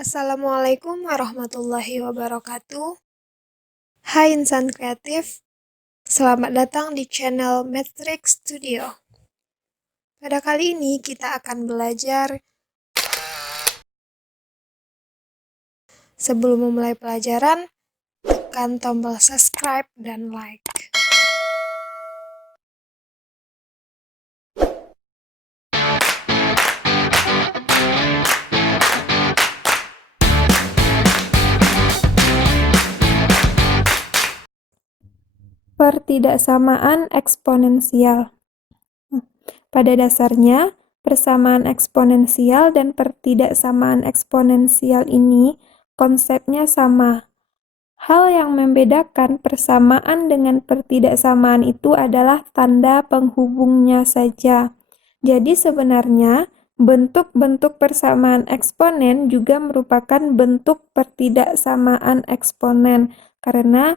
Assalamualaikum warahmatullahi wabarakatuh. Hai insan kreatif, selamat datang di channel Matrix Studio. Pada kali ini kita akan belajar. Sebelum memulai pelajaran, tekan tombol subscribe dan like. Pertidaksamaan eksponensial. Pada dasarnya, persamaan eksponensial dan pertidaksamaan eksponensial ini konsepnya sama. Hal yang membedakan persamaan dengan pertidaksamaan itu adalah tanda penghubungnya saja. Jadi sebenarnya, bentuk-bentuk persamaan eksponen juga merupakan bentuk pertidaksamaan eksponen, karena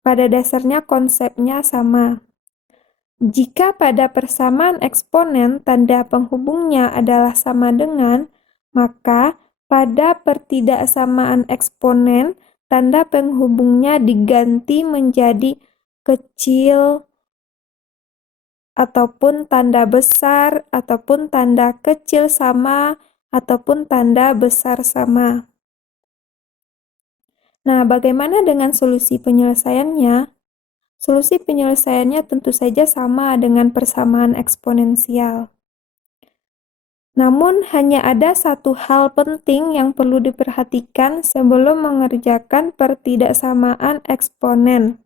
pada dasarnya konsepnya sama. Jika pada persamaan eksponen tanda penghubungnya adalah sama dengan, maka pada pertidaksamaan eksponen tanda penghubungnya diganti menjadi kecil ataupun tanda besar ataupun tanda kecil sama ataupun tanda besar sama. Nah, bagaimana dengan solusi penyelesaiannya? Solusi penyelesaiannya tentu saja sama dengan persamaan eksponensial. Namun, hanya ada satu hal penting yang perlu diperhatikan sebelum mengerjakan pertidaksamaan eksponen.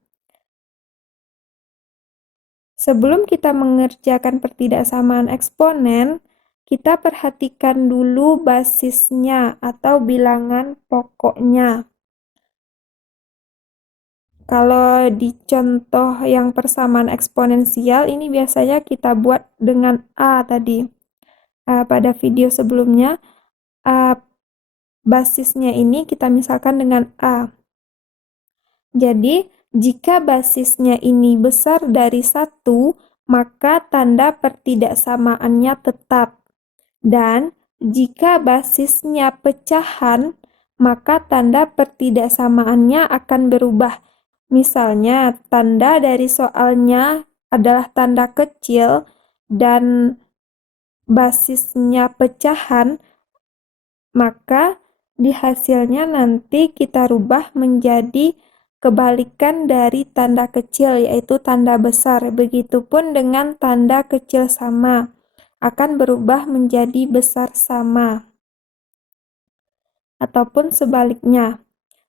Sebelum kita mengerjakan pertidaksamaan eksponen, kita perhatikan dulu basisnya atau bilangan pokoknya. Kalau di contoh yang persamaan eksponensial, ini biasanya kita buat dengan A tadi. Pada video sebelumnya, basisnya ini kita misalkan dengan A. Jadi, jika basisnya ini besar dari 1, maka tanda pertidaksamaannya tetap. Dan jika basisnya pecahan, maka tanda pertidaksamaannya akan berubah. Misalnya, tanda dari soalnya adalah tanda kecil dan basisnya pecahan, maka di hasilnya nanti kita rubah menjadi kebalikan dari tanda kecil, yaitu tanda besar. Begitupun dengan tanda kecil sama, akan berubah menjadi besar sama. Ataupun sebaliknya.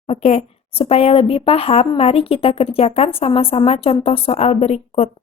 Oke, supaya lebih paham, mari kita kerjakan sama-sama contoh soal berikut.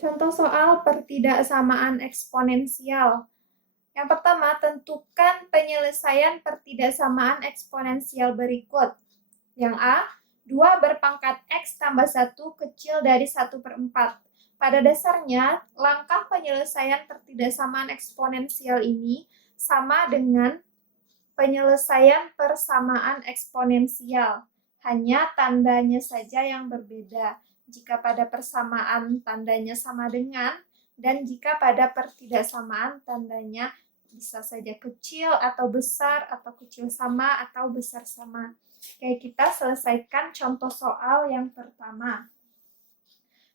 Contoh soal pertidaksamaan eksponensial. Yang pertama, tentukan penyelesaian pertidaksamaan eksponensial berikut. Yang A, 2 berpangkat X tambah 1 kecil dari 1/4. Pada dasarnya, langkah penyelesaian pertidaksamaan eksponensial ini sama dengan penyelesaian persamaan eksponensial. Hanya tandanya saja yang berbeda. Jika pada persamaan tandanya sama dengan, dan jika pada pertidaksamaan tandanya bisa saja kecil atau besar, atau kecil sama atau besar sama. Oke, kita selesaikan contoh soal yang pertama.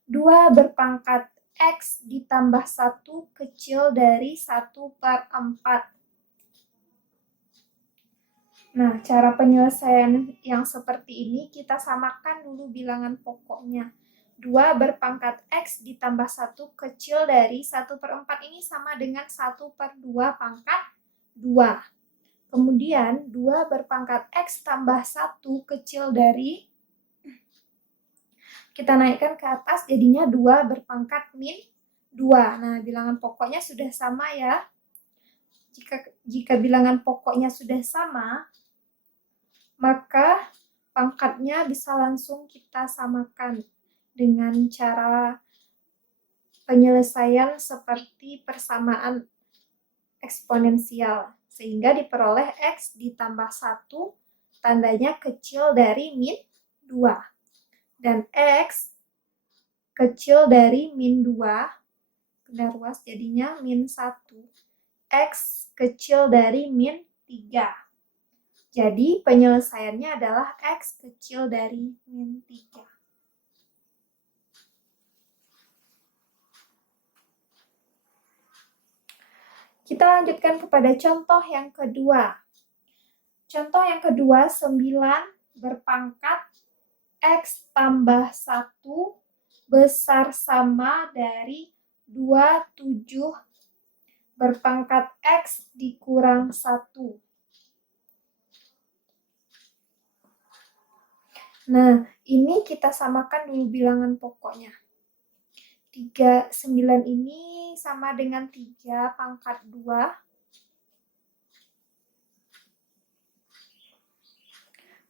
2 berpangkat X ditambah 1 kecil dari 1/4. Nah, cara penyelesaian yang seperti ini kita samakan dulu bilangan pokoknya. 2 berpangkat X ditambah 1 kecil dari 1/4 ini sama dengan 1/2 pangkat 2. Kemudian 2 berpangkat X tambah 1 kecil dari, kita naikkan ke atas jadinya 2 berpangkat min 2. Nah, bilangan pokoknya sudah sama ya. Jika bilangan pokoknya sudah sama, maka pangkatnya bisa langsung kita samakan dengan cara penyelesaian seperti persamaan eksponensial, sehingga diperoleh X ditambah 1 tandanya kecil dari min 2. Dan X kecil dari min 2, benda ruas jadinya min 1. X kecil dari min 3. Jadi penyelesaiannya adalah X kecil dari min 3. Kita lanjutkan kepada contoh yang kedua. Contoh yang kedua, 9 berpangkat X tambah 1 besar sama dari 27 berpangkat X dikurang 1. Nah, ini kita samakan dulu bilangan pokoknya. 9 ini sama dengan 3 pangkat 2.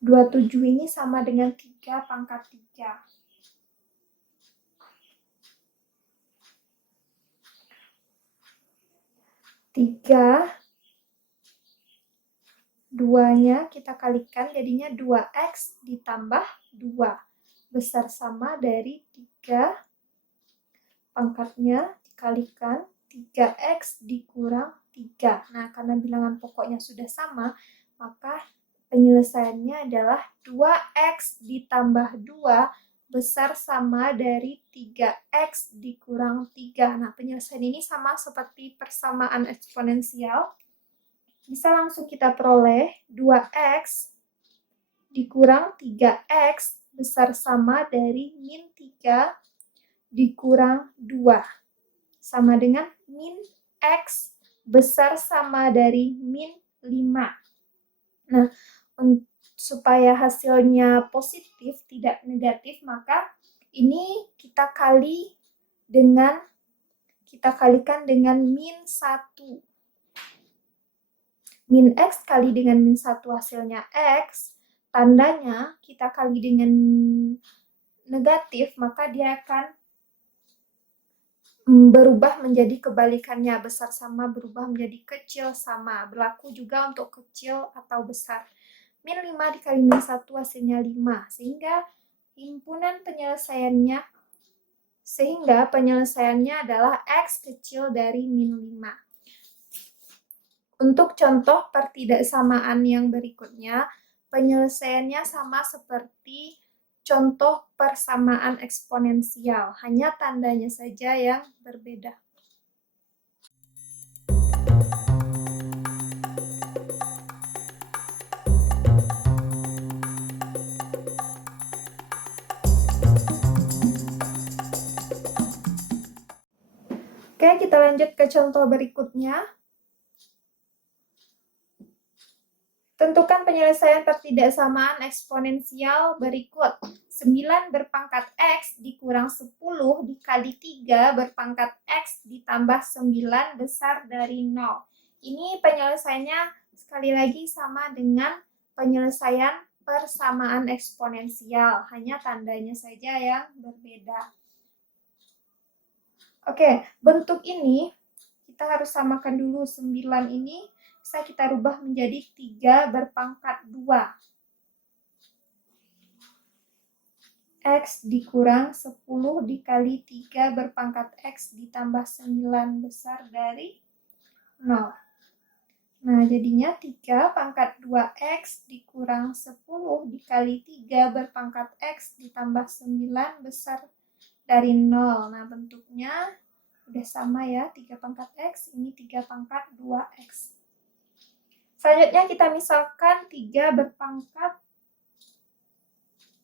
27 ini sama dengan 3 pangkat 3. 3, 2-nya kita kalikan jadinya 2X ditambah 2. Besar sama dari 3 pangkatnya dikalikan 3X dikurang 3. Nah, karena bilangan pokoknya sudah sama, maka penyelesaiannya adalah 2X ditambah 2 besar sama dari 3X dikurang 3. Nah, penyelesaian ini sama seperti persamaan eksponensial. Bisa langsung kita peroleh 2X dikurang 3X besar sama dari min 3 dikurang 2. Sama dengan min X besar sama dari min 5. Nah, supaya hasilnya positif, tidak negatif, maka ini kita kalikan dengan min 1. Min X kali dengan min 1 hasilnya X, tandanya kita kali dengan negatif, maka dia akan berubah menjadi kebalikannya, besar sama berubah menjadi kecil sama. Berlaku juga untuk kecil atau besar. Min 5 dikali min 1 hasilnya 5, sehingga penyelesaiannya adalah X kecil dari min 5. Untuk contoh pertidaksamaan yang berikutnya, penyelesaiannya sama seperti contoh persamaan eksponensial, hanya tandanya saja yang berbeda. Oke, kita lanjut ke contoh berikutnya. Tentukan penyelesaian pertidaksamaan eksponensial berikut. 9 berpangkat X dikurang 10 dikali 3 berpangkat X ditambah 9 besar dari 0. Ini penyelesaiannya sekali lagi sama dengan penyelesaian persamaan eksponensial, hanya tandanya saja yang berbeda. Oke, bentuk ini kita harus samakan dulu. 9 ini bisa kita rubah menjadi 3 berpangkat 2. X dikurang 10 dikali 3 berpangkat X ditambah 9 besar dari 0. Nah, jadinya 3 pangkat 2X dikurang 10 dikali 3 berpangkat X ditambah 9 besar dari 0. Nah, bentuknya udah sama ya, 3 pangkat X, ini 3 pangkat 2X. Selanjutnya kita misalkan 3 berpangkat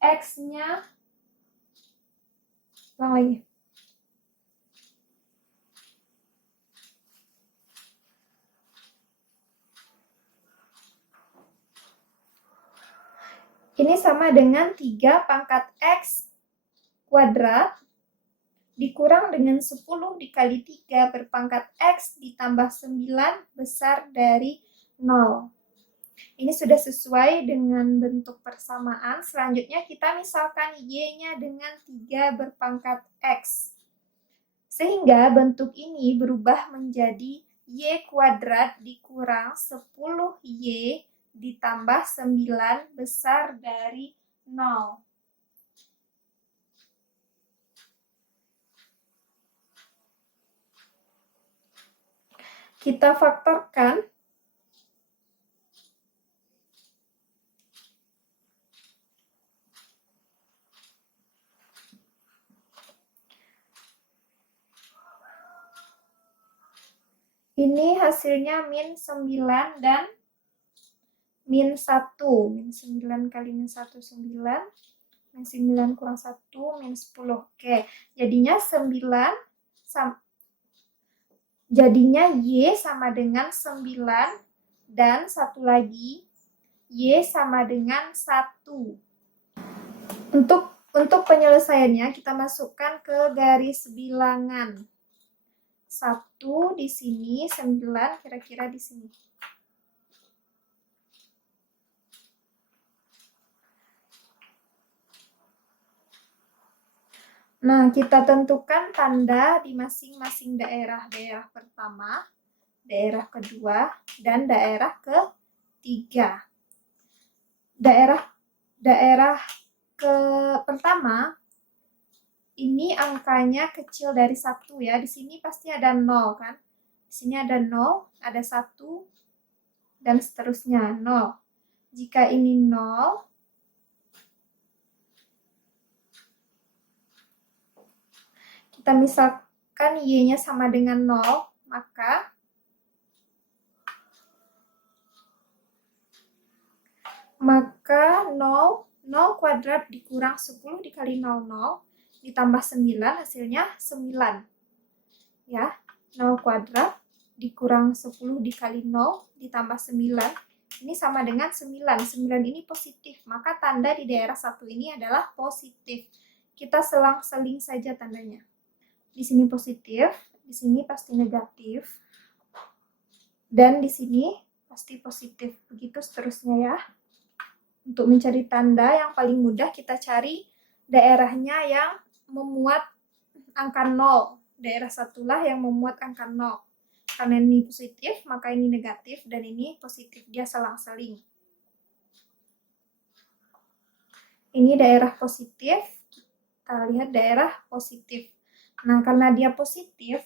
X-nya, ulang lagi. Ini sama dengan 3 pangkat X kuadrat dikurang dengan 10 dikali 3 berpangkat X ditambah 9 besar dari 0. Ini sudah sesuai dengan bentuk persamaan. Selanjutnya kita misalkan Y-nya dengan 3 berpangkat X. Sehingga bentuk ini berubah menjadi Y kuadrat dikurang 10Y ditambah 9 besar dari 0. Kita faktorkan. Ini hasilnya min 9 dan min 1. Min 9 kali min 1, 9. Min 9 kurang 1, min 10. Oke, jadinya 9 jadinya Y sama dengan 9 dan satu lagi Y sama dengan 1. Untuk penyelesaiannya kita masukkan ke garis bilangan. 1 di sini, 9 kira-kira di sini. Nah, kita tentukan tanda di masing-masing daerah. Daerah pertama, daerah kedua, dan daerah ketiga. Daerah pertama, ini angkanya kecil dari 1 ya. Di sini pasti ada 0 kan. Di sini ada 0, ada 1, dan seterusnya 0. Jika ini 0, kita misalkan Y-nya sama dengan 0, maka maka 0 kuadrat dikurang 10 dikali 0, ditambah 9, hasilnya 9. Ya, 0 kuadrat dikurang 10 dikali 0, ditambah 9, ini sama dengan 9. 9 ini positif, maka tanda di daerah 1 ini adalah positif. Kita selang-seling saja tandanya. Di sini positif, di sini pasti negatif, dan di sini pasti positif. Begitu seterusnya ya. Untuk mencari tanda yang paling mudah, kita cari daerahnya yang memuat angka 0. Daerah satulah yang memuat angka 0. Karena ini positif, maka ini negatif, dan ini positif. Dia selang-seling. Ini daerah positif. Kita lihat daerah positif. Nah, karena dia positif,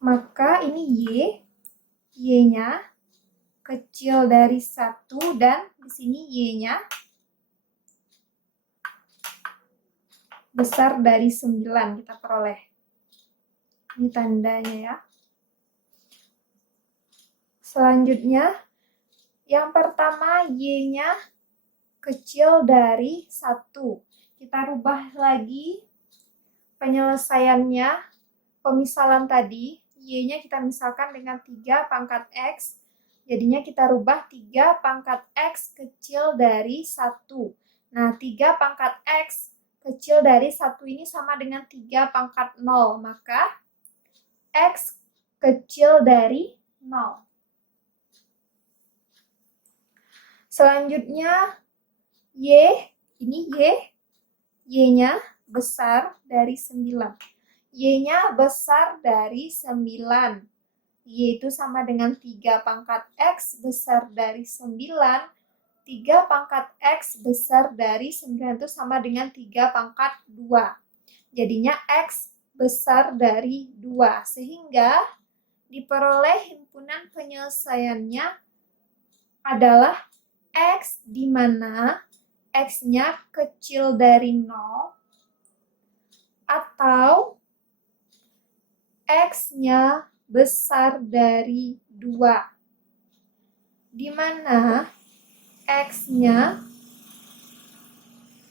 maka ini Y-nya kecil dari 1, dan di sini Y-nya besar dari 9 kita peroleh. Ini tandanya ya. Selanjutnya, yang pertama Y-nya kecil dari 1. Kita rubah lagi penyelesaiannya, pemisalan tadi. Y-nya kita misalkan dengan 3 pangkat X. Jadinya kita rubah 3 pangkat X kecil dari 1. Nah, 3 pangkat X kecil dari 1 ini sama dengan 3 pangkat 0. Maka X kecil dari 0. Selanjutnya, ini Y-nya besar dari 9. Y-nya besar dari 9. Y itu sama dengan 3 pangkat X besar dari 9. 3 pangkat X besar dari 9 itu sama dengan 3 pangkat 2. Jadinya X besar dari 2. Sehingga diperoleh himpunan penyelesaiannya adalah X di mana X-nya kecil dari 0 atau X-nya besar dari 2, di mana X-nya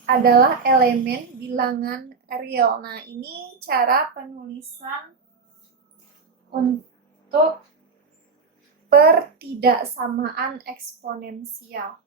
adalah elemen bilangan real. Nah, ini cara penulisan untuk pertidaksamaan eksponensial.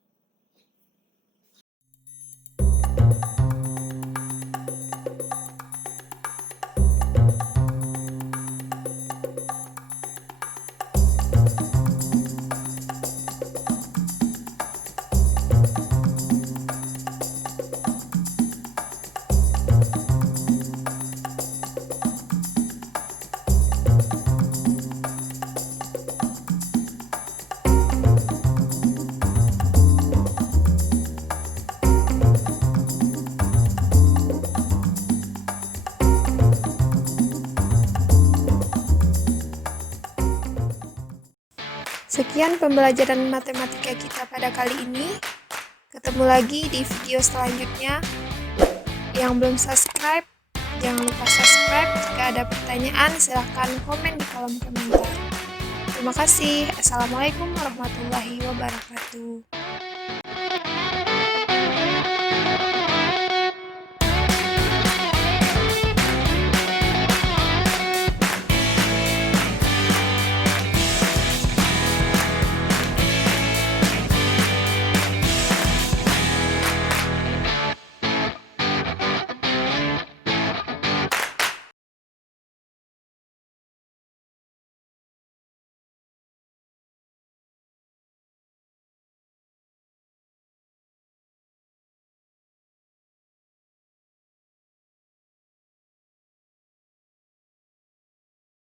Sekian pembelajaran matematika kita pada kali ini. Ketemu lagi di video selanjutnya. Yang belum subscribe, jangan lupa subscribe. Jika ada pertanyaan, silahkan komen di kolom komentar. Terima kasih. Assalamualaikum warahmatullahi wabarakatuh.